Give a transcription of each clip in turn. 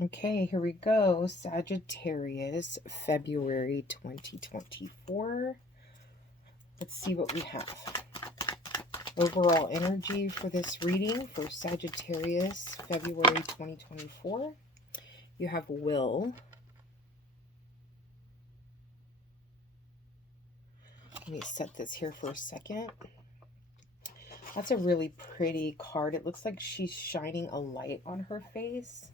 Okay, here we go. Sagittarius, February 2024. Let's see what we have. Overall energy for this reading for Sagittarius, February 2024. You have will. Let me set this here for a second. That's a really pretty card. It looks like she's shining a light on her face.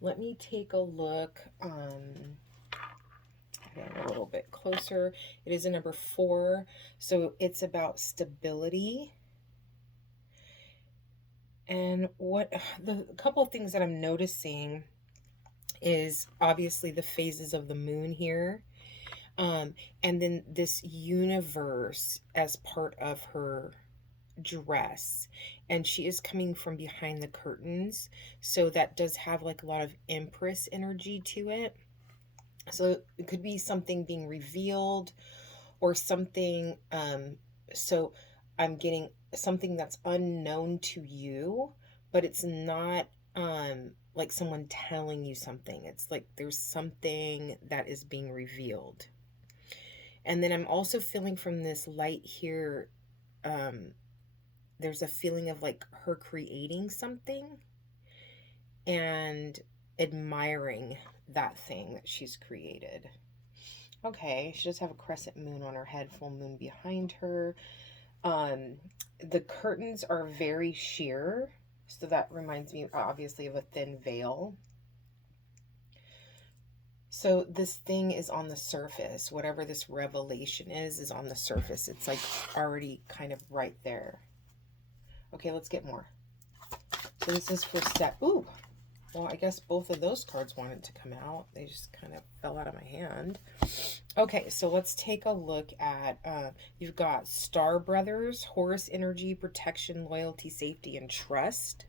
Let me take a look again, a little bit closer. It is a number 4, so it's about stability. And what the couple of things that I'm noticing is obviously the phases of the moon here. And then this universe as part of her dress, and she is coming from behind the curtains, so that does have like a lot of empress energy to it. So it could be something being revealed or something. So I'm getting something that's unknown to you, but it's not like someone telling you something. It's like there's something that is being revealed. And then I'm also feeling from this light here, there's a feeling of like her creating something and admiring that thing that she's created. Okay, she does have a crescent moon on her head, full moon behind her. The curtains are very sheer, so that reminds me obviously of a thin veil. So this thing is on the surface. Whatever this revelation is on the surface. It's like already kind of right there. Okay, let's get more. So this is for Ooh, well, I guess both of those cards wanted to come out. They just kind of fell out of my hand. Okay, so let's take a look at, you've got Star Brothers, Horus energy, protection, loyalty, safety, and trust.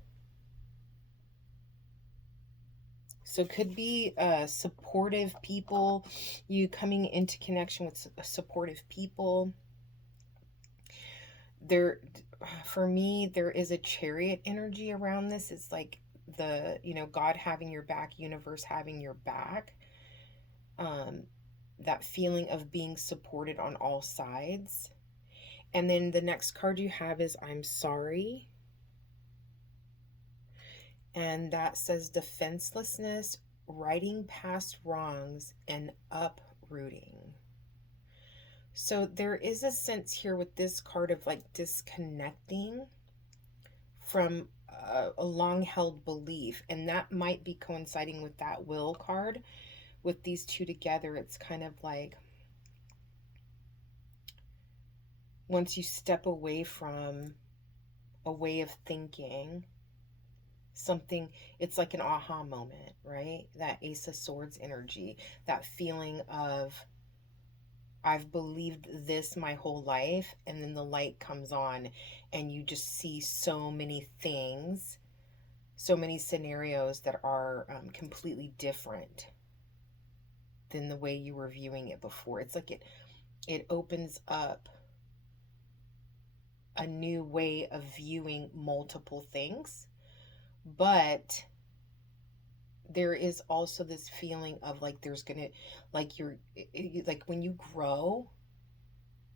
So it could be supportive people, you coming into connection with supportive people. There, for me, there is a Chariot energy around this. It's like the, God having your back, universe having your back. That feeling of being supported on all sides. And then the next card you have is I'm sorry. And that says defenselessness, righting past wrongs, and uprooting. So there is a sense here with this card of like disconnecting from a long-held belief. And that might be coinciding with that will card. With these two together, it's kind of like once you step away from a way of thinking, something, it's like an aha moment, right? That Ace of Swords energy, that feeling of I've believed this my whole life, and then the light comes on and you just see so many things, so many scenarios that are completely different than the way you were viewing it before. It's like it opens up a new way of viewing multiple things. But there is also this feeling of like there's gonna, like you're like when you grow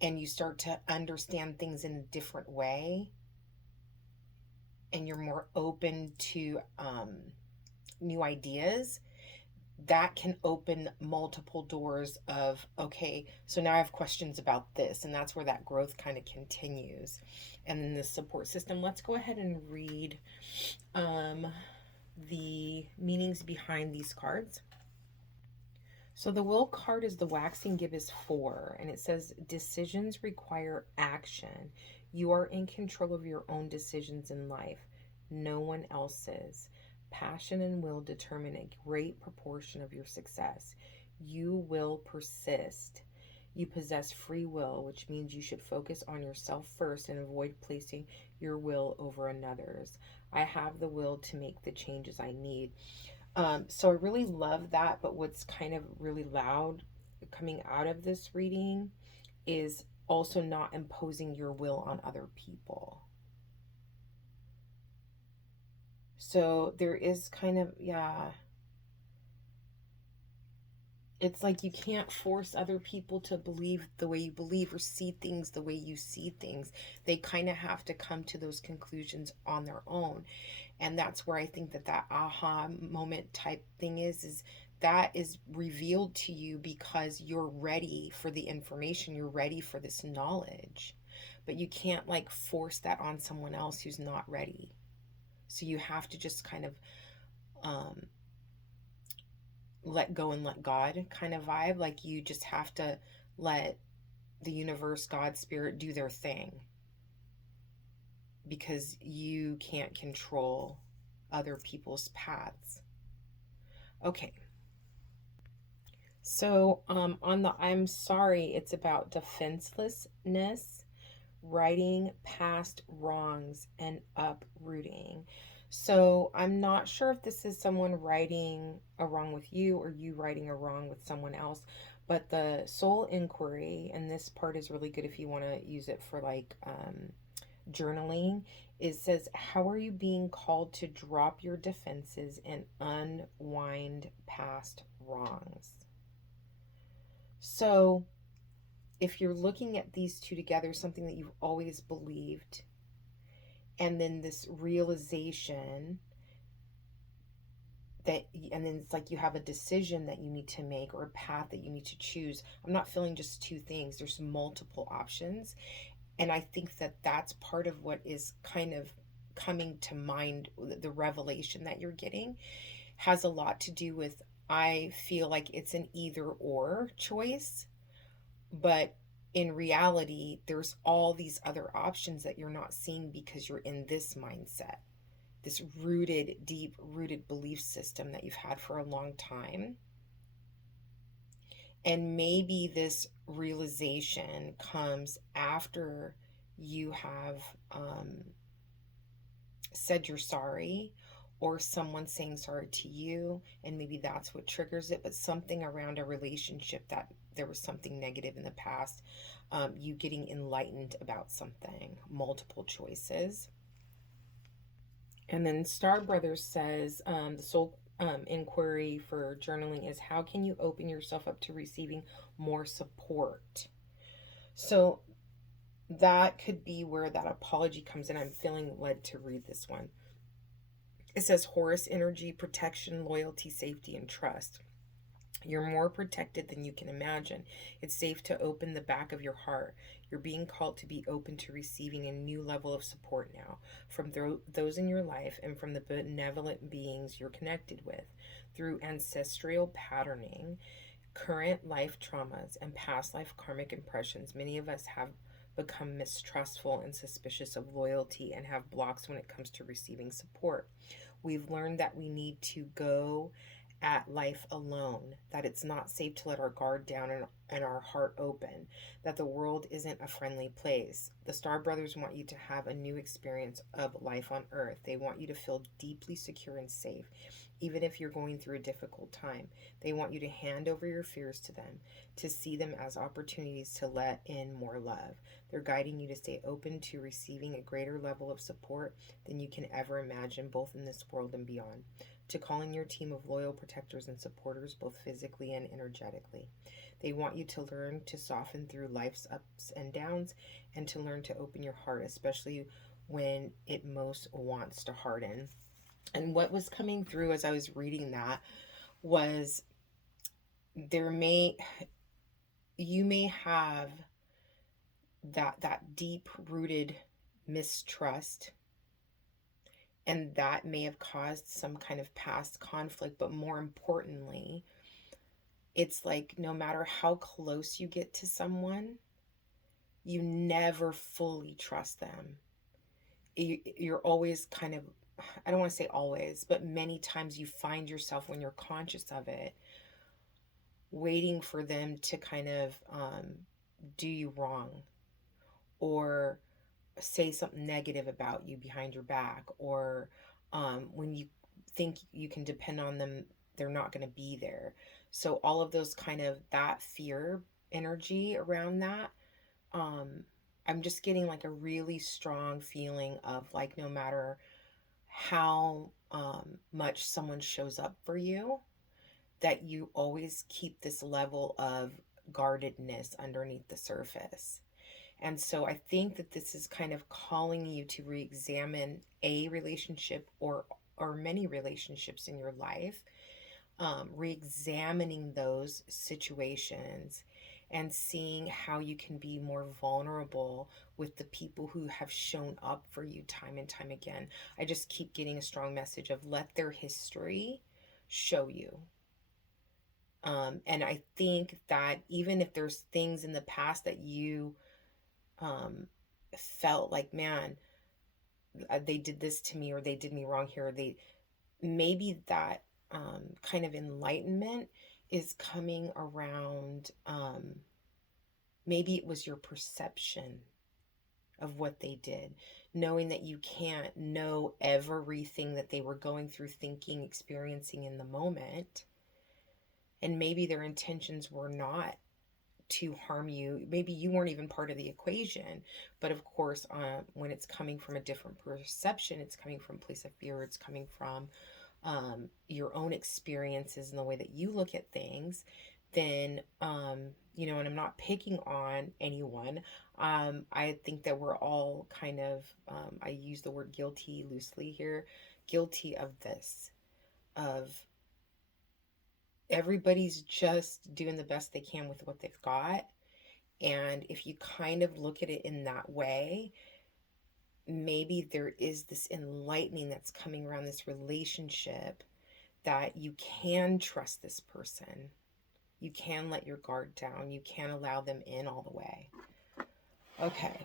and you start to understand things in a different way and you're more open to new ideas, that can open multiple doors of, okay, so now I have questions about this, and that's where that growth kind of continues. And then the support system, let's go ahead and read the meanings behind these cards. So the will card is the waxing gibbous 4, and it says decisions require action. You are in control of your own decisions in life, no one else's. Passion and will determine a great proportion of your success. You will persist. You possess free will, which means you should focus on yourself first and avoid placing your will over another's. I have the will to make the changes I need. So I really love that, but what's kind of really loud coming out of this reading is also not imposing your will on other people. So there is kind of, yeah, It's like you can't force other people to believe the way you believe or see things the way you see things. They kind of have to come to those conclusions on their own. And that's where I think that that aha moment type thing is that is revealed to you because you're ready for the information, you're ready for this knowledge. But you can't like force that on someone else who's not ready. So you have to just kind of um, let go and let God kind of vibe. Like you just have to let the universe, God, spirit do their thing because you can't control other people's paths. Okay. So on the I'm sorry, it's about defenselessness, righting past wrongs, and uprooting. So I'm not sure if this is someone righting a wrong with you or you righting a wrong with someone else, but the soul inquiry, and this part is really good if you want to use it for like journaling. It says, how are you being called to drop your defenses and unwind past wrongs? So if you're looking at these two together, something that you've always believed, and then this realization that, and then it's like you have a decision that you need to make or a path that you need to choose. I'm not feeling just two things, there's multiple options. And I think that that's part of what is kind of coming to mind. The revelation that you're getting has a lot to do with, I feel like it's an either or choice, but in reality, there's all these other options that you're not seeing because you're in this mindset, this rooted, deep rooted belief system that you've had for a long time. And maybe this realization comes after you have said you're sorry, or someone saying sorry to you, and maybe that's what triggers it. But something around a relationship that there was something negative in the past, you getting enlightened about something, multiple choices. And then Star Brothers says the soul inquiry for journaling is, how can you open yourself up to receiving more support? So that could be where that apology comes in. I'm feeling led to read this one. It says Horus energy, protection, loyalty, safety, and trust. You're more protected than you can imagine. It's safe to open the back of your heart. You're being called to be open to receiving a new level of support now from those in your life and from the benevolent beings you're connected with. Through ancestral patterning, current life traumas, and past life karmic impressions, many of us have become mistrustful and suspicious of loyalty and have blocks when it comes to receiving support. We've learned that we need to go at life alone, that it's not safe to let our guard down and our heart open, that the world isn't a friendly place. The Star Brothers want you to have a new experience of life on Earth. They want you to feel deeply secure and safe, even if you're going through a difficult time. They want you to hand over your fears to them, to see them as opportunities to let in more love. They're guiding you to stay open to receiving a greater level of support than you can ever imagine, both in this world and beyond, to call in your team of loyal protectors and supporters, both physically and energetically. They want you to learn to soften through life's ups and downs and to learn to open your heart, especially when it most wants to harden. And what was coming through as I was reading that was, there may, you may have that deep rooted mistrust, and that may have caused some kind of past conflict. But more importantly, it's like no matter how close you get to someone, you never fully trust them. You're always kind of, I don't want to say always, but many times you find yourself, when you're conscious of it, waiting for them to kind of do you wrong, or say something negative about you behind your back, or when you think you can depend on them, they're not going to be there. So all of those kind of, that fear energy around that, I'm just getting like a really strong feeling of like, no matter how much someone shows up for you, that you always keep this level of guardedness underneath the surface. And so I think that this is kind of calling you to re-examine a relationship or many relationships in your life, re-examining those situations and seeing how you can be more vulnerable with the people who have shown up for you time and time again. I just keep getting a strong message of let their history show you. And I think that even if there's things in the past that you um, felt like, man, they did this to me or they did me wrong here, or they maybe that kind of enlightenment is coming around. Maybe it was your perception of what they did, knowing that you can't know everything that they were going through, thinking, experiencing in the moment. And maybe their intentions were not to harm you. Maybe you weren't even part of the equation. But of course, when it's coming from a different perception, it's coming from a place of fear, it's coming from your own experiences and the way that you look at things, then, and I'm not picking on anyone. I think that we're all kind of, I use the word guilty loosely here, guilty of this, of everybody's just doing the best they can with what they've got. And if you kind of look at it in that way, maybe there is this enlightening that's coming around this relationship, that you can trust this person. You can let your guard down. You can allow them in all the way. Okay.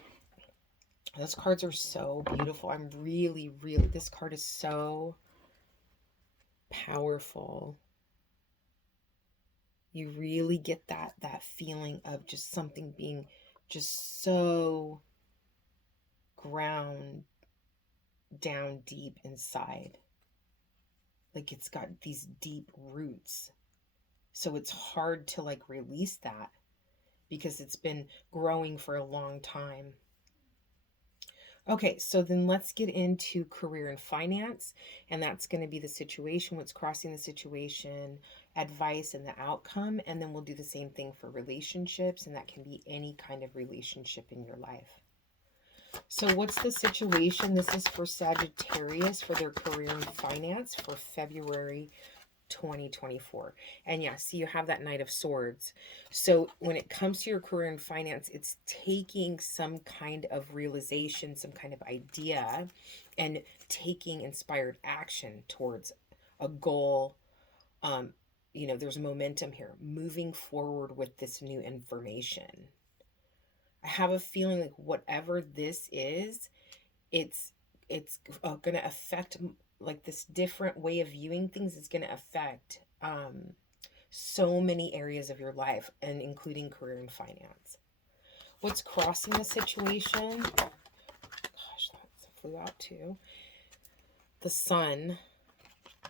Those cards are so beautiful. I'm really, this card is so powerful. You really get that feeling of just something being just so ground down deep inside. Like it's got these deep roots. So it's hard to like release that because it's been growing for a long time. Okay, so then let's get into career and finance, and that's going to be the situation, what's crossing the situation, advice, and the outcome, and then we'll do the same thing for relationships, and that can be any kind of relationship in your life. So what's the situation? This is for Sagittarius for their career and finance for February 2024. And yeah, see, you have that Knight of Swords. So when it comes to your career and finance, it's taking some kind of realization, some kind of idea, and taking inspired action towards a goal. There's momentum here, moving forward with this new information. I have a feeling like whatever this is, it's going to affect, like, this different way of viewing things is going to affect so many areas of your life, and including career and finance. What's crossing the situation? Gosh, that flew out too. The sun.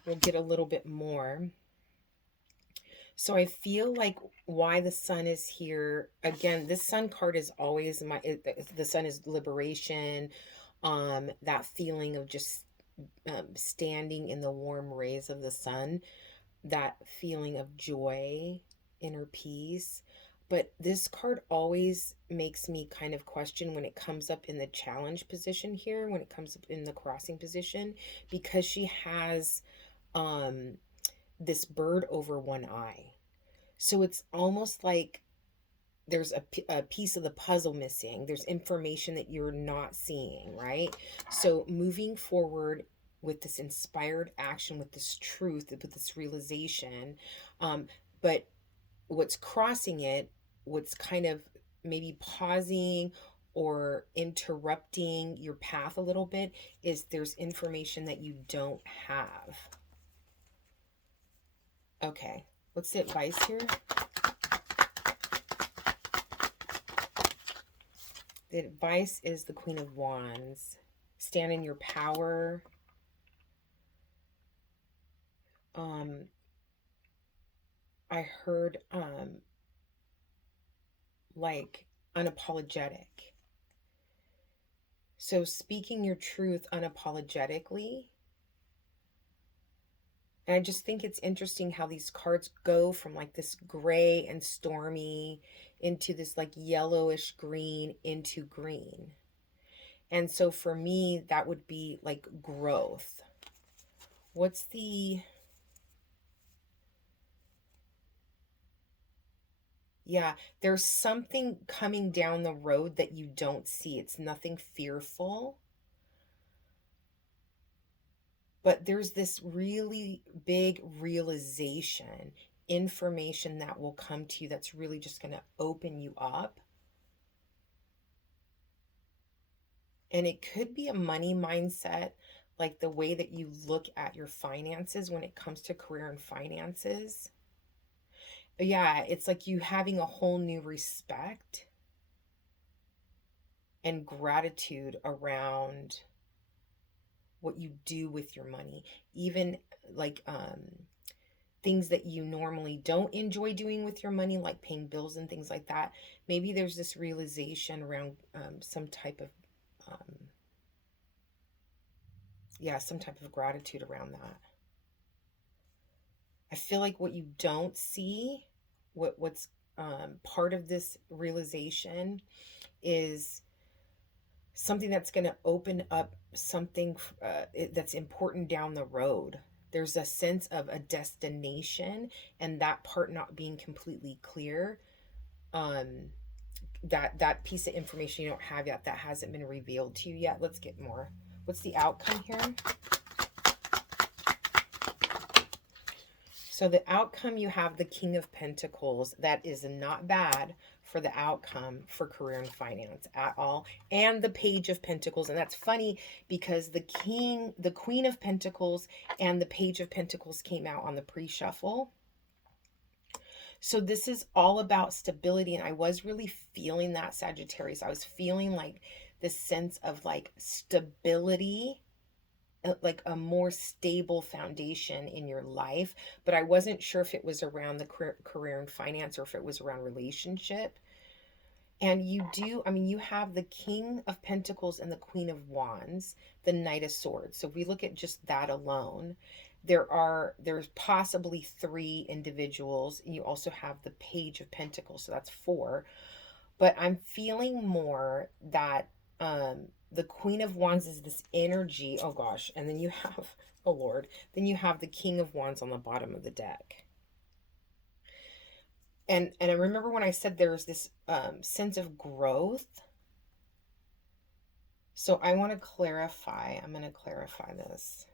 We'll get a little bit more. So I feel like why the sun is here, again, this sun card is always the sun is liberation, that feeling of just standing in the warm rays of the sun, that feeling of joy, inner peace. But this card always makes me kind of question when it comes up in the challenge position here, when it comes up in the crossing position, because she has this bird over one eye. So it's almost like there's a piece of the puzzle missing. There's information that you're not seeing, right? So moving forward with this inspired action, with this truth, with this realization, but what's crossing it, what's kind of maybe pausing or interrupting your path a little bit, is there's information that you don't have. Okay, what's the advice here? The advice is the Queen of Wands. Stand in your power. I heard like unapologetic. So speaking your truth unapologetically And I just think it's interesting how these cards go from like this gray and stormy into this like yellowish green into green. And so for me, that would be like growth. What's the, yeah, there's something coming down the road that you don't see. It's nothing fearful, but there's this really big realization, information that will come to you that's really just going to open you up. And it could be a money mindset, like the way that you look at your finances when it comes to career and finances. But yeah, it's like you having a whole new respect and gratitude around what you do with your money. Even like things that you normally don't enjoy doing with your money, like paying bills and things like that. Maybe there's this realization around some type of um, yeah, some type of gratitude around that. I feel like what you don't see, what's part of this realization is something that's going to open up something that's important down the road. There's a sense of a destination, and that part not being completely clear. Um, that piece of information you don't have yet, that hasn't been revealed to you yet. Let's get more. What's the outcome here? So the outcome, you have the King of Pentacles. That is not bad for the outcome for career and finance at all. And the Page of Pentacles. And that's funny because the Queen of Pentacles and the Page of Pentacles came out on the pre-shuffle. So this is all about stability. And I was really feeling that, Sagittarius. I was feeling like this sense of like stability, like a more stable foundation in your life, but I wasn't sure if it was around the career and finance or if it was around relationship. And you do, I mean, you have the King of Pentacles and the Queen of Wands, the Knight of Swords. So if we look at just that alone, there's possibly 3 individuals. You also have the Page of Pentacles, so that's 4. But I'm feeling more that the Queen of Wands is this energy. Oh gosh. And then you have, oh Lord, then you have the King of Wands on the bottom of the deck. And I remember when I said there's this sense of growth. So I want to clarify. I'm going to clarify this.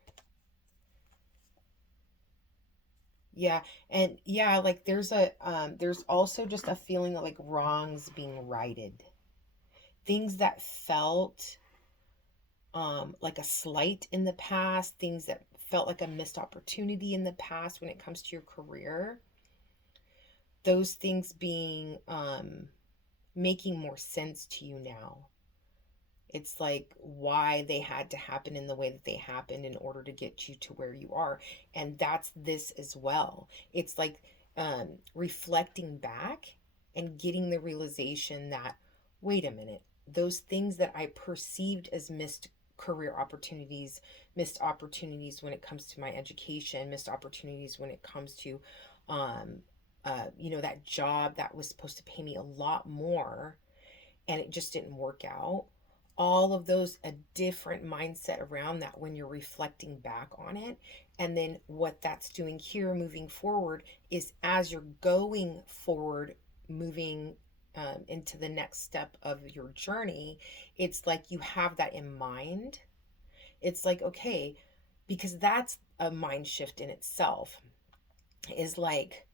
Yeah. And yeah, like there's also just a feeling of like wrongs being righted. Things that felt like a slight in the past, things that felt like a missed opportunity in the past when it comes to your career, those things being making more sense to you now. It's like why they had to happen in the way that they happened in order to get you to where you are. And that's this as well. It's like reflecting back and getting the realization that, wait a minute, those things that I perceived as missed career opportunities, missed opportunities when it comes to my education, missed opportunities when it comes to, that job that was supposed to pay me a lot more and it just didn't work out. All of those, a different mindset around that when you're reflecting back on it. And then what that's doing here moving forward is as you're going forward, moving into the next step of your journey, it's like you have that in mind. It's like, okay, because that's a mind shift in itself, is like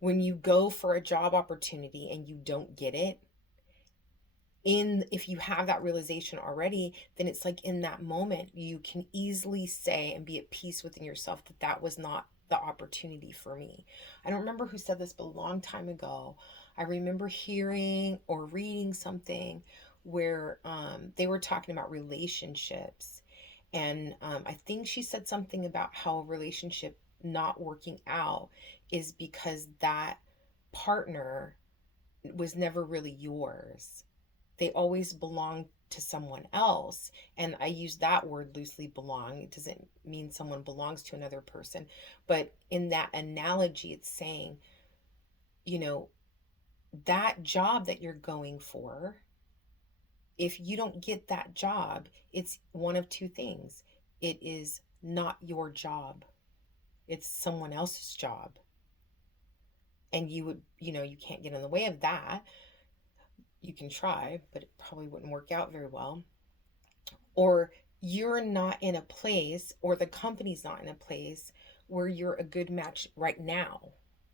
when you go for a job opportunity and you don't get it, if you have that realization already, then it's like in that moment you can easily say and be at peace within yourself that that was not the opportunity for me. I don't remember who said this, but a long time ago I remember hearing or reading something where they were talking about relationships, and I think she said something about how a relationship not working out is because that partner was never really yours. They always belonged to someone else. And I use that word loosely, belong. It doesn't mean someone belongs to another person. But in that analogy, it's saying, you know, that job that you're going for, if you don't get that job, it's one of two things. It is not your job, it's someone else's job. And you would, you can't get in the way of that. You can try, but it probably wouldn't work out very well. Or you're not in a place, or the company's not in a place where you're a good match right now.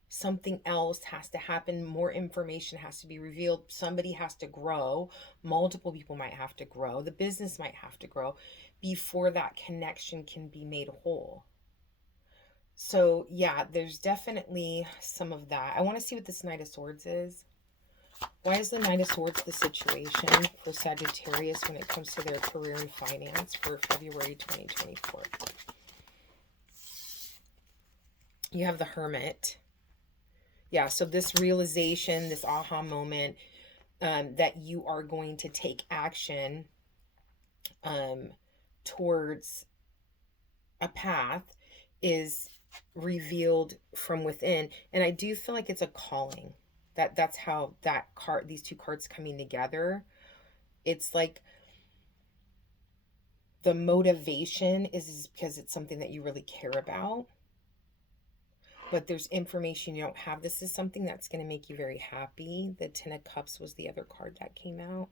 Something else has to happen. More information has to be revealed. Somebody has to grow. Multiple people might have to grow. The business might have to grow before that connection can be made whole. So yeah, there's definitely some of that. I want to see what this Knight of Swords is. Why is the Knight of Swords the situation for Sagittarius when it comes to their career and finance for February 2024? You have the Hermit. Yeah, so this realization, this aha moment, that you are going to take action towards a path is revealed from within. And I do feel like it's a calling. That's how that card, these two cards coming together, it's like the motivation is because it's something that you really care about, but there's information you don't have. This is something that's going to make you very happy. The Ten of Cups was the other card that came out.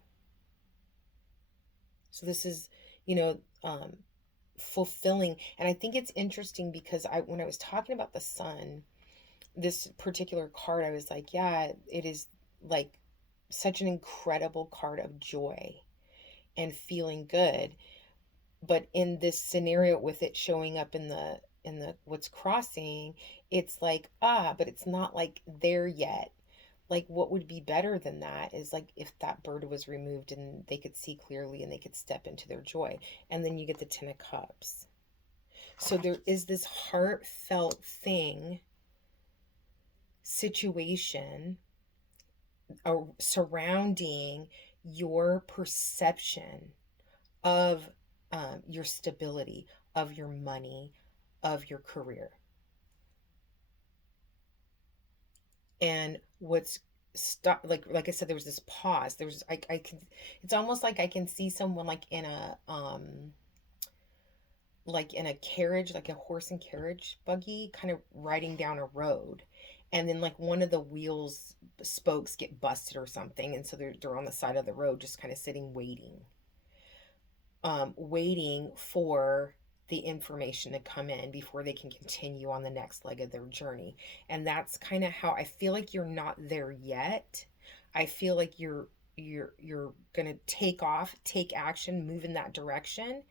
So this is, fulfilling. And I think it's interesting because when I was talking about the sun, this particular card, I was like, yeah, it is like such an incredible card of joy and feeling good. But in this scenario with it showing up in the what's crossing, it's like, but it's not like there yet. Like, what would be better than that is like if that bird was removed and they could see clearly and they could step into their joy. And then you get the Ten of Cups. So there is this heartfelt situation surrounding your perception of your stability, of your money, of your career. And what's like I said, there was this pause. There's I can, it's almost like I can see someone like in a carriage, like a horse and carriage buggy, kind of riding down a road, and then like one of the wheels spokes get busted or something, and so they're on the side of the road just kind of sitting waiting for the information to come in before they can continue on the next leg of their journey. And that's kind of how I feel like you're not there yet. I feel like you're going to take off, take action, move in that direction.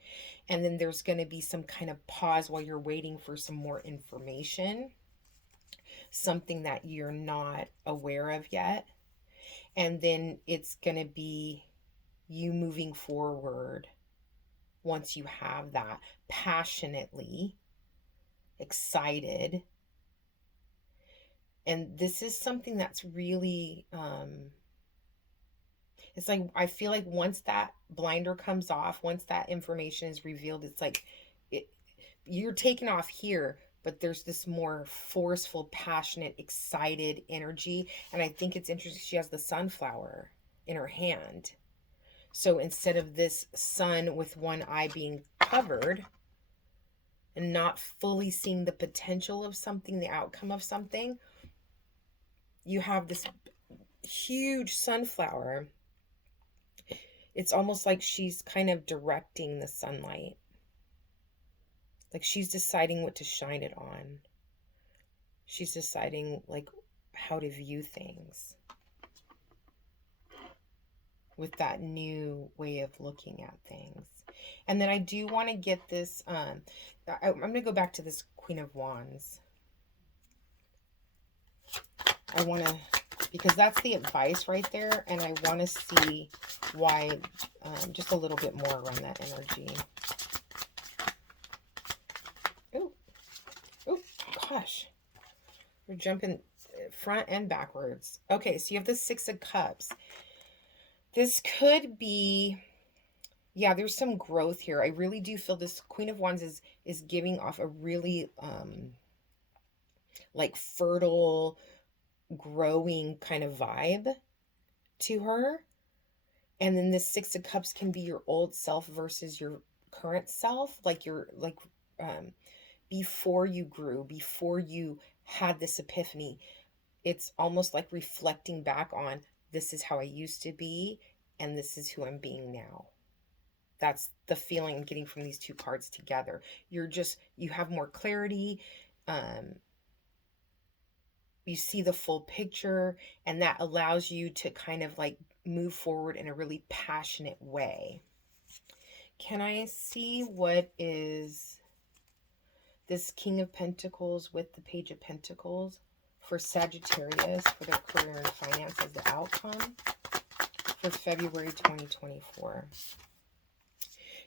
And then there's going to be some kind of pause while you're waiting for some more information, something that you're not aware of yet. And then it's going to be you moving forward once you have that, passionately excited. And this is something that's really it's like I feel like once that blinder comes off, once that information is revealed, it's like you're taking off here, but there's this more forceful, passionate, excited energy. And I think it's interesting, she has the sunflower in her hand. So instead of this sun with one eye being covered and not fully seeing the potential of something, the outcome of something, you have this huge sunflower. It's almost like she's kind of directing the sunlight. Like she's deciding what to shine it on. She's deciding like how to view things with that new way of looking at things. And then I do want to get this, I'm going to go back to this Queen of Wands. I want to, because that's the advice right there, and I want to see why, just a little bit more around that energy. Oh, gosh. We're jumping front and backwards. Okay, so you have the Six of Cups. This could be Yeah, there's some growth here. I really do feel this Queen of Wands is giving off a really like fertile, growing kind of vibe to her. And then this Six of Cups can be your old self versus your current self, like your like um before you grew, before you had this epiphany. It's almost like reflecting back on, this is how I used to be and this is who I'm being now. That's the feeling I'm getting from these two cards together. You have more clarity. Um, you see the full picture, and that allows you to kind of like move forward in a really passionate way. Can I see what is this King of Pentacles with the Page of Pentacles for Sagittarius for their career and finance as the outcome for February 2024?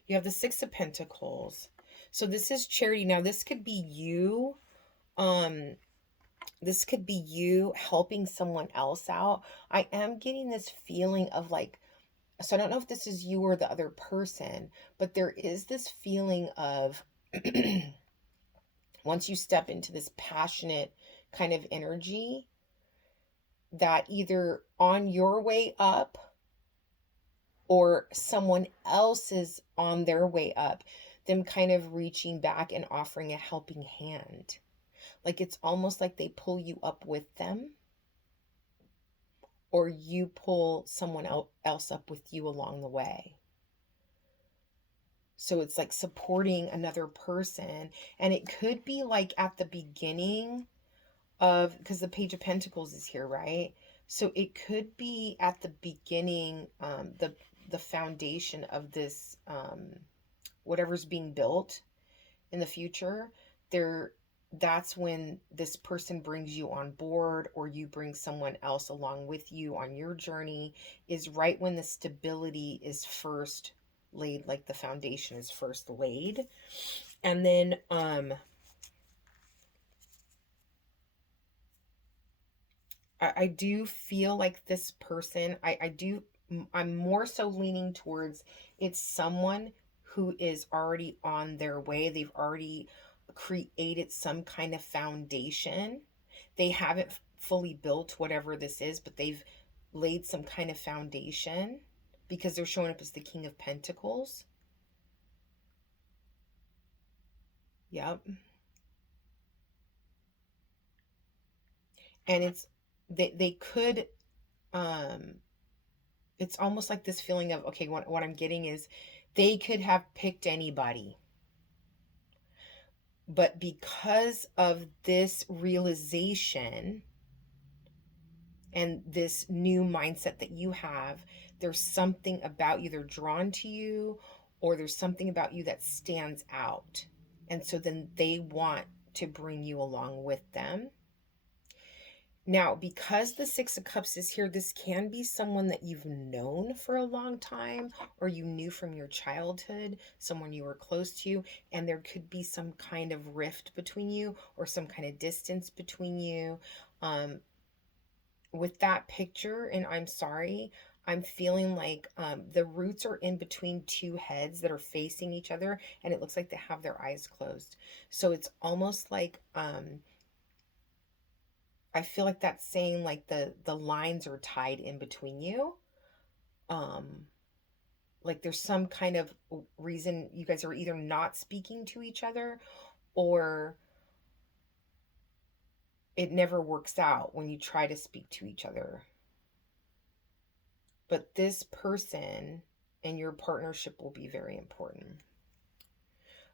You have the Six of Pentacles. So this is charity. Now this could be you. This could be you helping someone else out. I am getting this feeling of like, so I don't know if this is you or the other person, but there is this feeling of once you step into this passionate kind of energy, that either on your way up or someone else is on their way up, them kind of reaching back and offering a helping hand. Like it's almost like they pull you up with them, or you pull someone else up with you along the way. So it's like supporting another person. And it could be like at the beginning of, because the Page of Pentacles is here, right? So it could be at the beginning, the foundation of this, whatever's being built in the future. That's when this person brings you on board, or you bring someone else along with you on your journey, is right when the stability is first laid, like the foundation is first laid. And then I do feel like this person, I'm more so leaning towards it's someone who is already on their way. They've already created some kind of foundation. They haven't fully built whatever this is, but they've laid some kind of foundation because they're showing up as the King of Pentacles. Yep. And they could it's almost like this feeling of, okay, what I'm getting is they could have picked anybody, but because of this realization and this new mindset that you have, there's something about you, they're drawn to you, or there's something about you that stands out, and so then they want to bring you along with them. Now, because the Six of Cups is here, this can be someone that you've known for a long time, or you knew from your childhood, someone you were close to, and there could be some kind of rift between you or some kind of distance between you. With that picture, and I'm sorry, I'm feeling like the roots are in between two heads that are facing each other, and it looks like they have their eyes closed. So it's almost like I feel like that's saying like the lines are tied in between you. Like there's some kind of reason you guys are either not speaking to each other, or it never works out when you try to speak to each other. But this person and your partnership will be very important.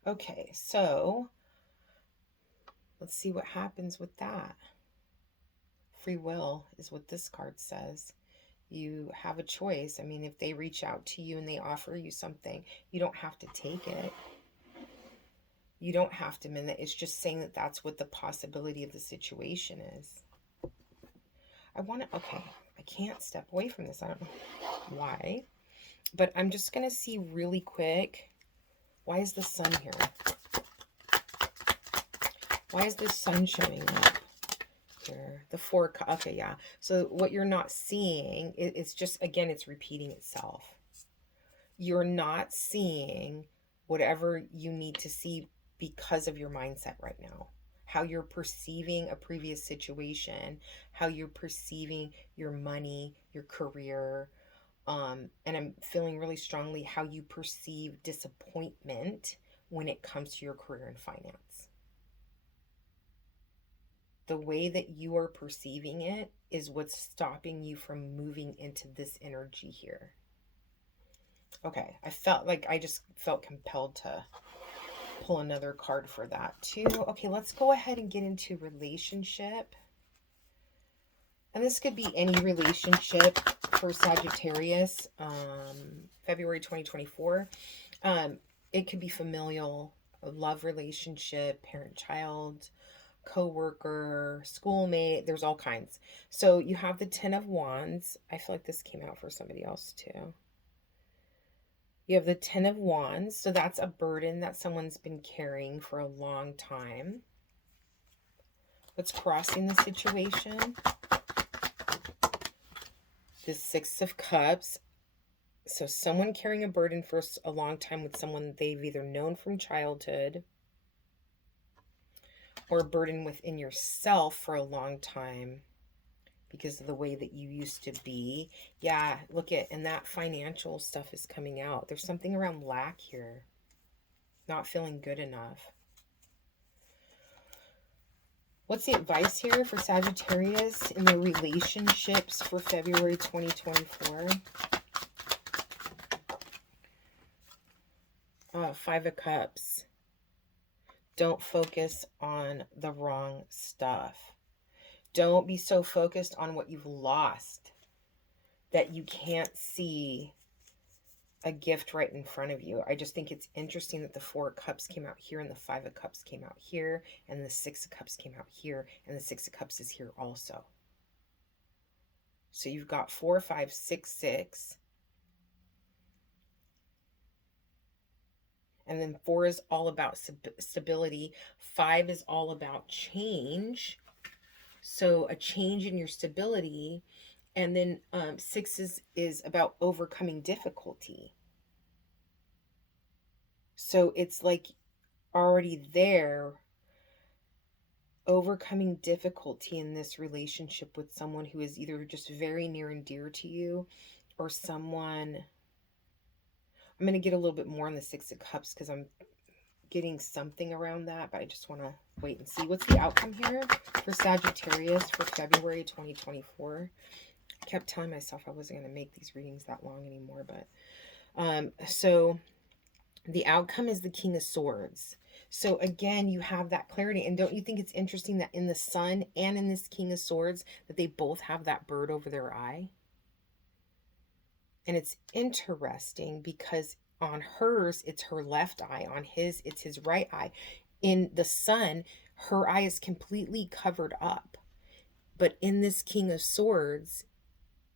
Okay, so let's see what happens with that. Free will is what this card says. You have a choice. I mean, if they reach out to you and they offer you something, you don't have to take it. You don't have to mean that. It's just saying that that's what the possibility of the situation is. Okay, I can't step away from this. I don't know why, but I'm just going to see really quick. Why is the sun here? Why is the sun showing up here? The Four, okay, yeah. So what you're not seeing, it's just, again, it's repeating itself. you're not seeing whatever you need to see because of your mindset right now. How you're perceiving a previous situation, how you're perceiving your money, your career, and I'm feeling really strongly how you perceive disappointment when it comes to your career and finance. The way that you are perceiving it is what's stopping you from moving into this energy here. Okay, I just felt compelled to pull another card for that too. Okay, let's go ahead and get into relationship. And this could be any relationship for Sagittarius, February 2024. It could be familial, a love relationship, parent-child, co-worker, schoolmate. There's all kinds. So you have the Ten of Wands. I feel like this came out for somebody else too. You have the Ten of Wands. So that's a burden that someone's been carrying for a long time. What's crossing the situation? The Six of Cups. So someone carrying a burden for a long time with someone they've either known from childhood or a burden within yourself for a long time because of the way that you used to be. Yeah, look at, and that financial stuff is coming out. There's something around lack here. Not feeling good enough. What's the advice here for Sagittarius in their relationships for February 2024? Five of Cups. Don't focus on the wrong stuff. Don't be so focused on what you've lost that you can't see a gift right in front of you. I just think it's interesting that the Four of Cups came out here and the Five of Cups came out here and the Six of Cups came out here and the Six of Cups is here also. So you've got 4, 5, 6, 6. And then 4 is all about stability. 5 is all about change. So a change in your stability. And then 6 is about overcoming difficulty. So it's like already there, overcoming difficulty in this relationship with someone who is either just very near and dear to you or someone. I'm going to get a little bit more on the Six of Cups because I'm getting something around that, but I just want to wait and see. What's the outcome here for Sagittarius for February 2024? I kept telling myself I wasn't going to make these readings that long anymore, but so the outcome is the King of Swords. So again, you have that clarity. And don't you think it's interesting that in the Sun and in this King of Swords that they both have that bird over their eye? And it's interesting because on hers, it's her left eye. On his, it's his right eye. In the Sun, her eye is completely covered up. But in this King of Swords,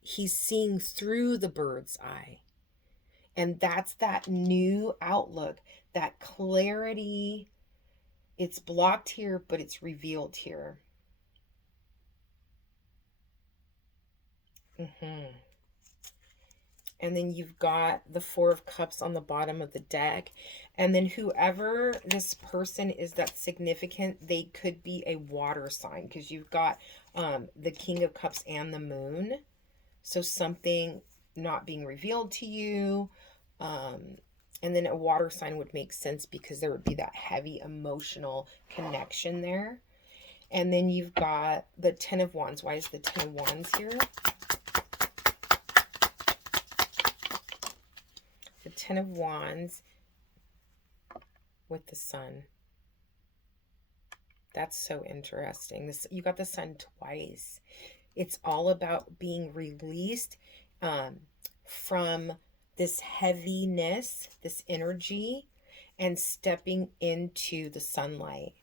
he's seeing through the bird's eye. And that's that new outlook, that clarity. It's blocked here, but it's revealed here. And then you've got the Four of Cups on the bottom of the deck. And then whoever this person is that's significant, they could be a water sign because you've got the King of Cups and the Moon. So something not being revealed to you. And then a water sign would make sense because there would be that heavy emotional connection there. And then you've got the Ten of Wands. Why is the Ten of Wands here? The Ten of Wands with the Sun. That's so interesting. You got the Sun twice. It's all about being released from this heaviness, this energy, and stepping into the sunlight.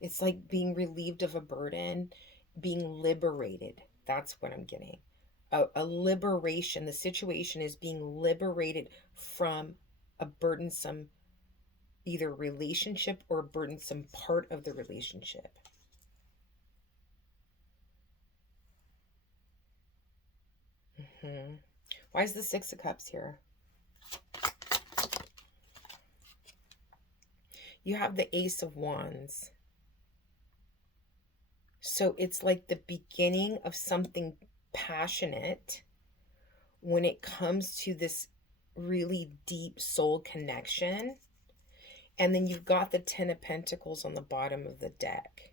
It's like being relieved of a burden, being liberated. That's what I'm getting. A liberation. The situation is being liberated from a burdensome either relationship or a burdensome part of the relationship. Why is the Six of Cups here? You have the Ace of Wands. So it's like the beginning of something passionate when it comes to this really deep soul connection. And then you've got the Ten of Pentacles on the bottom of the deck.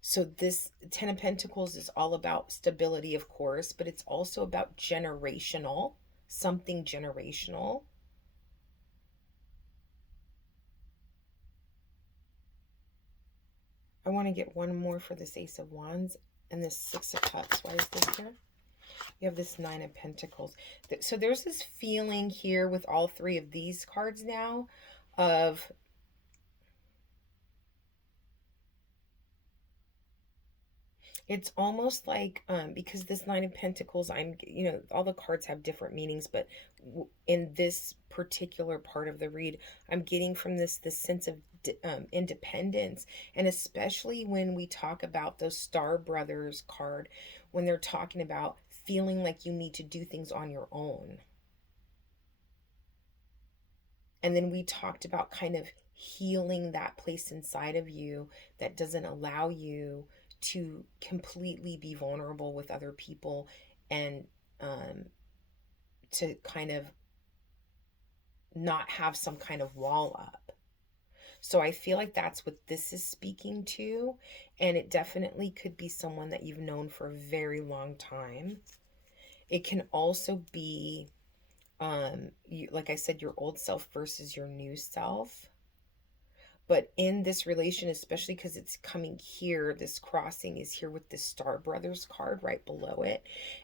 So this Ten of Pentacles is all about stability, of course, but it's also about generational, something generational. I want to get one more for this Ace of Wands and this Six of Cups. Why is this here? You have this Nine of Pentacles. So there's this feeling here with all three of these cards now of it's almost like because this Nine of Pentacles, all the cards have different meanings, but in this particular part of the read, I'm getting from this sense of independence. And especially when we talk about those Star Brothers card, when they're talking about feeling like you need to do things on your own. And then we talked about kind of healing that place inside of you that doesn't allow you to completely be vulnerable with other people, and to kind of not have some kind of wall up. So I feel like that's what this is speaking to. And it definitely could be someone that you've known for a very long time. It can also be, like I said, your old self versus your new self. But in this relation, especially because it's coming here, this crossing is here with the Star Brothers card right below it.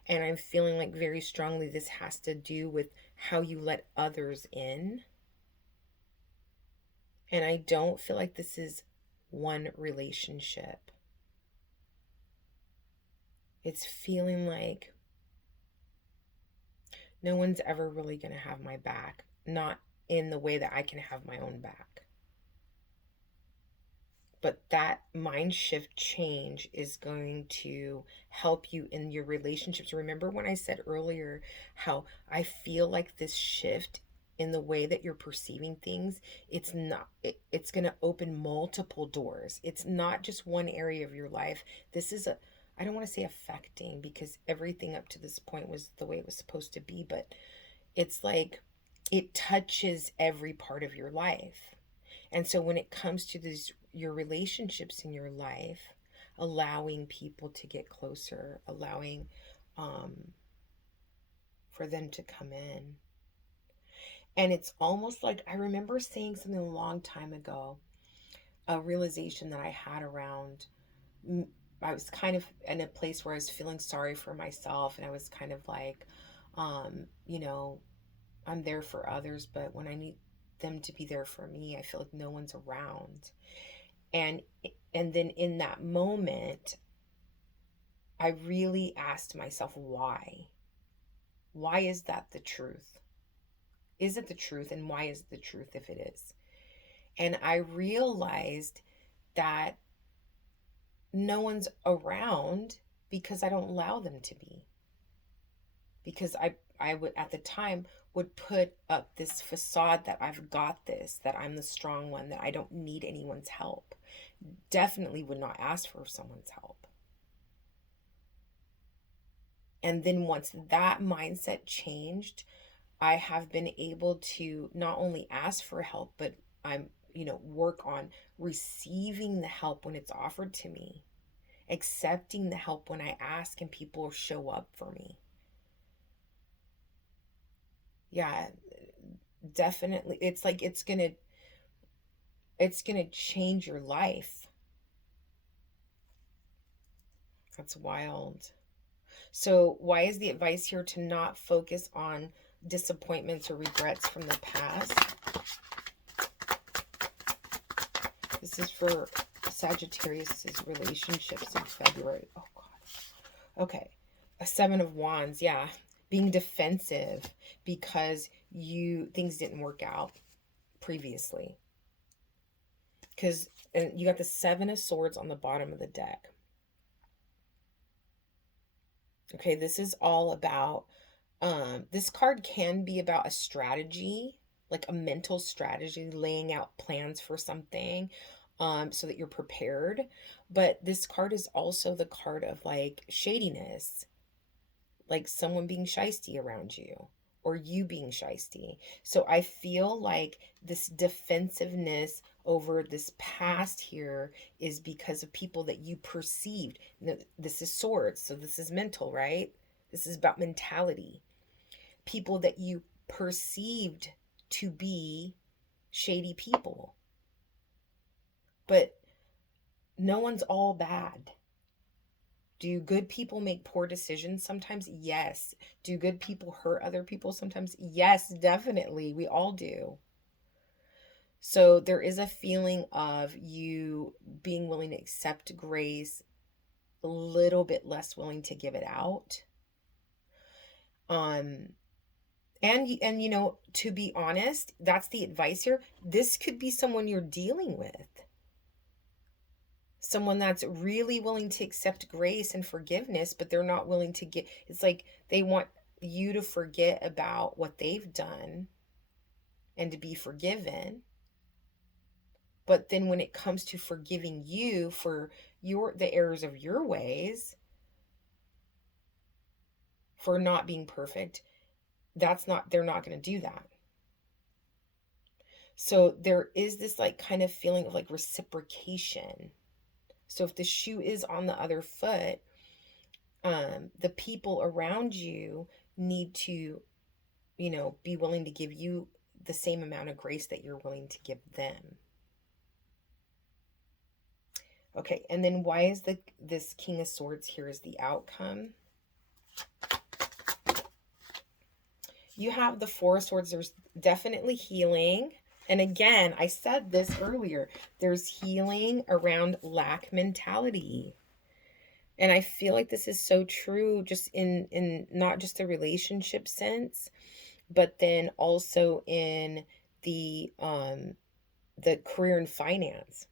And I'm feeling like very strongly this has to do with how you let others in. And I don't feel like this is one relationship. It's feeling like no one's ever really going to have my back. Not in the way that I can have my own back. But that mind shift change is going to help you in your relationships. Remember when I said earlier how I feel like this shift in the way that you're perceiving things, it's going to open multiple doors. It's not just one area of your life. This is I don't want to say affecting, because everything up to this point was the way it was supposed to be, but it's like it touches every part of your life. And so when it comes to your relationships in your life, allowing people to get closer, allowing for them to come in. And it's almost like, I remember saying something a long time ago, a realization that I had around, I was kind of in a place where I was feeling sorry for myself, and I was kind of like, I'm there for others, but when I need them to be there for me, I feel like no one's around. And then in that moment, I really asked myself, why? Why is that the truth? Is it the truth? And why is it the truth if it is? And I realized that no one's around because I don't allow them to be. Because I would, at the time, would put up this facade that I've got this, that I'm the strong one, that I don't need anyone's help. Definitely would not ask for someone's help. And then once that mindset changed, I have been able to not only ask for help, but I'm, work on receiving the help when it's offered to me, accepting the help when I ask and people show up for me. Yeah, definitely. It's like it's gonna change your life. That's wild. So why is the advice here to not focus on disappointments or regrets from the past? This is for Sagittarius's relationships in February. Oh God. Okay. A Seven of Wands. Yeah. Being defensive because things didn't work out previously. Because you got the Seven of Swords on the bottom of the deck. Okay, this is all about, this card can be about a strategy like a mental strategy, laying out plans for something, so that you're prepared. But this card is also the card of like shadiness, like someone being shisty around you or you being shisty. So I feel like this defensiveness over this past here is because of people that you perceived. This is swords, so this is mental, right? This is about mentality. People that you perceived to be shady people. But no one's all bad. Do good people make poor decisions sometimes? Yes. Do good people hurt other people sometimes? Yes, definitely. We all do. So there is a feeling of you being willing to accept grace, a little bit less willing to give it out. Um and you know, to be honest, that's the advice here. This could be someone you're dealing with. Someone that's really willing to accept grace and forgiveness, but they're not willing to get, it's like they want you to forget about what they've done and to be forgiven. But then when it comes to forgiving you for the errors of your ways, for not being perfect, they're not going to do that. So there is this like kind of feeling of like reciprocation. So if the shoe is on the other foot, the people around you need to, you know, be willing to give you the same amount of grace that you're willing to give them. Okay, and then why is this King of Swords here is the outcome? You have the Four of Swords. There's definitely healing. And again, I said this earlier, there's healing around lack mentality. And I feel like this is so true just in not just the relationship sense, but then also in the career and finance.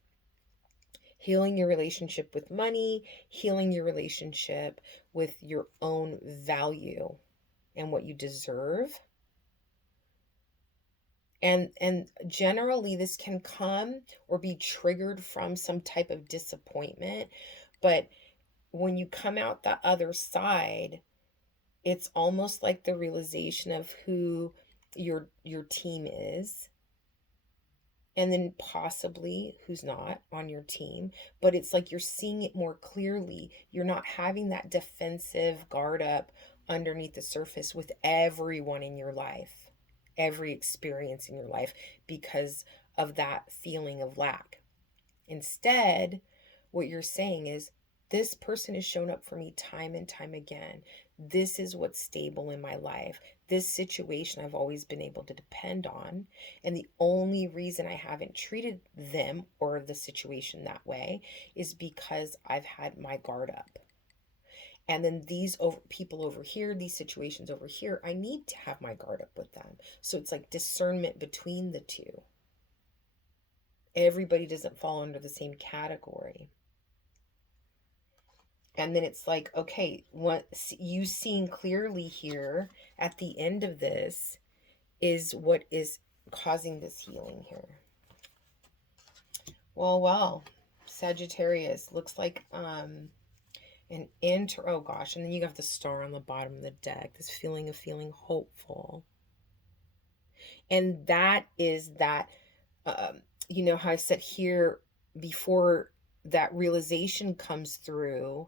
Healing your relationship with money, healing your relationship with your own value and what you deserve. And generally this can come or be triggered from some type of disappointment, but when you come out the other side, it's almost like the realization of who your team is, and then possibly who's not on your team, but it's like you're seeing it more clearly. You're not having that defensive guard up underneath the surface with everyone in your life, every experience in your life, because of that feeling of lack. Instead, what you're saying is, this person has shown up for me time and time again. This is what's stable in my life. This situation I've always been able to depend on. And the only reason I haven't treated them or the situation that way is because I've had my guard up. And then these people over here, these situations over here, I need to have my guard up with them. So it's like discernment between the two. Everybody doesn't fall under the same category. And then it's like, okay, what you seeing clearly here at the end of this is what is causing this healing here. Well, Sagittarius, looks like an oh gosh, and then you have the star on the bottom of the deck, this feeling of feeling hopeful. And that is that, you know how I said here before that realization comes through,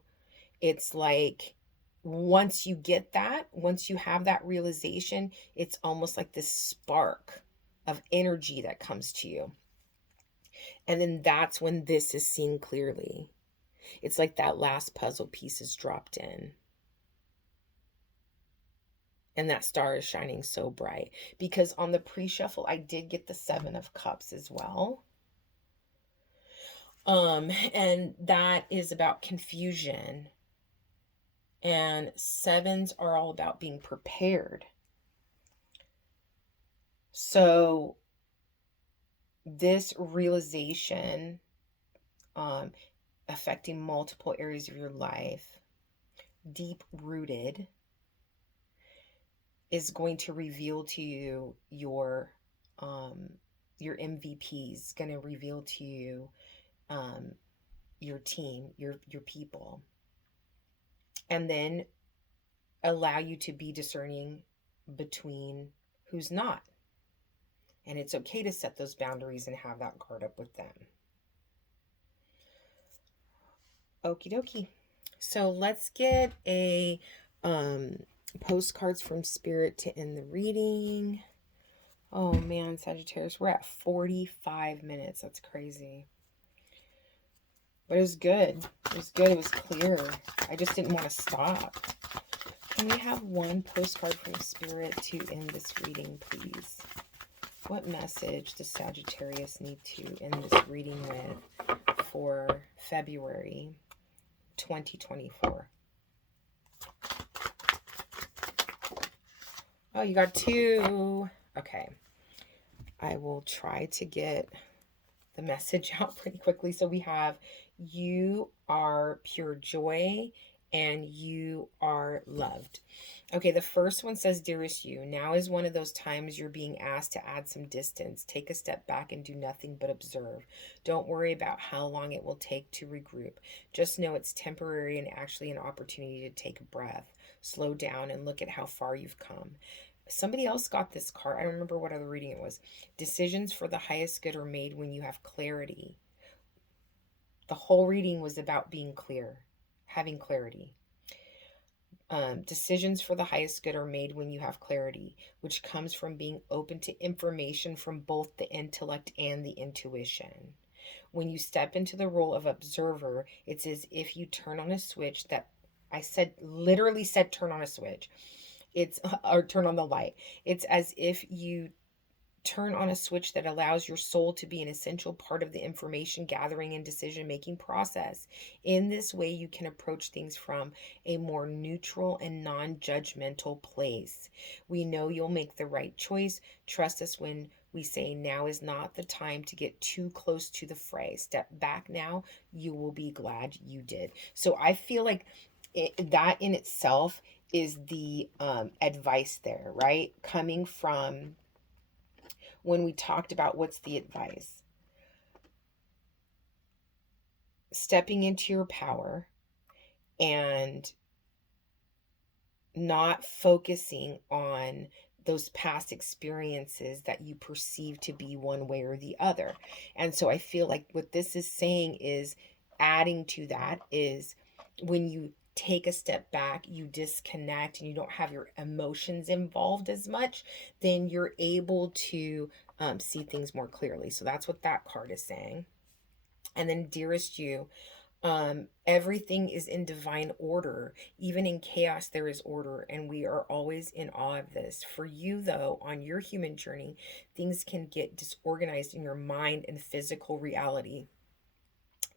it's like once you get that, once you have that realization, it's almost like this spark of energy that comes to you. And then that's when this is seen clearly. It's like that last puzzle piece is dropped in. And that star is shining so bright. Because on the pre-shuffle, I did get the Seven of Cups as well. And that is about confusion. And sevens are all about being prepared. So this realization, affecting multiple areas of your life, deep rooted, is going to reveal to you your your MVPs, going to reveal to you your team, your people, and then allow you to be discerning between who's not. And it's okay to set those boundaries and have that guard up with them. Okie dokie. So let's get a postcards from Spirit to end the reading. Oh man, Sagittarius, we're at 45 minutes. That's crazy. But it was good. It was good. It was clear. I just didn't want to stop. Can we have one postcard from Spirit to end this reading, please? What message does Sagittarius need to end this reading with for February 2024? Oh, you got two. Okay. I will try to get the message out pretty quickly. So we have, you are pure joy and you are loved. Okay, the first one says, dearest you, now is one of those times you're being asked to add some distance. Take a step back and do nothing but observe. Don't worry about how long it will take to regroup. Just know it's temporary and actually an opportunity to take a breath. Slow down and look at how far you've come. Somebody else got this card. I don't remember what other reading it was. Decisions for the highest good are made when you have clarity. The whole reading was about being clear, having clarity. Decisions for the highest good are made when you have clarity, which comes from being open to information from both the intellect and the intuition. When you step into the role of observer, it's as if you turn on a switch that literally said turn on a switch. Or turn on the light. It's as if you turn on a switch that allows your soul to be an essential part of the information gathering and decision making process. In this way, you can approach things from a more neutral and non-judgmental place. We know you'll make the right choice. Trust us when we say now is not the time to get too close to the fray. Step back now. You will be glad you did. So I feel like that in itself is the advice there, right? Coming from when we talked about what's the advice. Stepping into your power and not focusing on those past experiences that you perceive to be one way or the other. And so I feel like what this is saying is, adding to that is, when you take a step back, you disconnect, and you don't have your emotions involved as much, then you're able to see things more clearly. So that's what that card is saying. And then, dearest you, everything is in divine order. Even in chaos, there is order, and we are always in awe of this. For you, though, on your human journey, things can get disorganized in your mind and physical reality.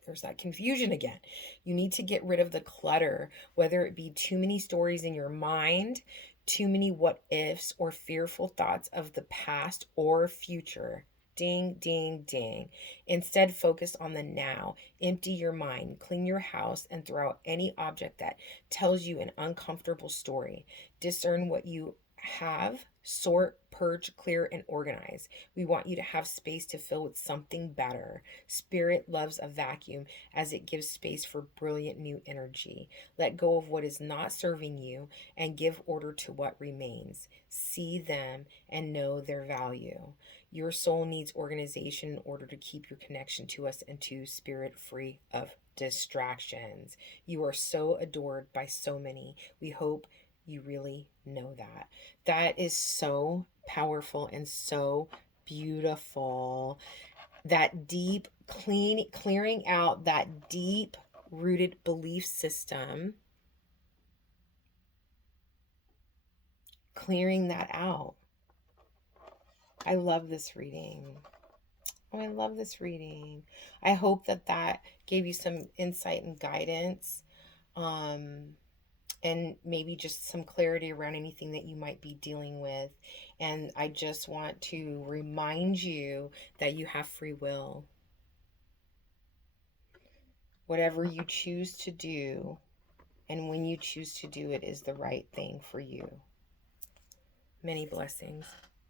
There's that confusion again. You need to get rid of the clutter, whether it be too many stories in your mind, too many what ifs, or fearful thoughts of the past or future. Ding, ding, ding. Instead, focus on the now. Empty your mind, clean your house, and throw out any object that tells you an uncomfortable story. Discern what you have, sort, purge, clear, and organize. We want you to have space to fill with something better. Spirit loves a vacuum as it gives space for brilliant new energy. Let go of what is not serving you and give order to what remains. See them and know their value. Your soul needs organization in order to keep your connection to us and to Spirit free of distractions. You are so adored by so many. We hope you really know that. That is so powerful and so beautiful. That deep clearing out that deep rooted belief system, clearing that out. I love this reading. Oh, I love this reading. I hope that gave you some insight and guidance. And maybe just some clarity around anything that you might be dealing with. And I just want to remind you that you have free will. Whatever you choose to do, and when you choose to do it, is the right thing for you. Many blessings.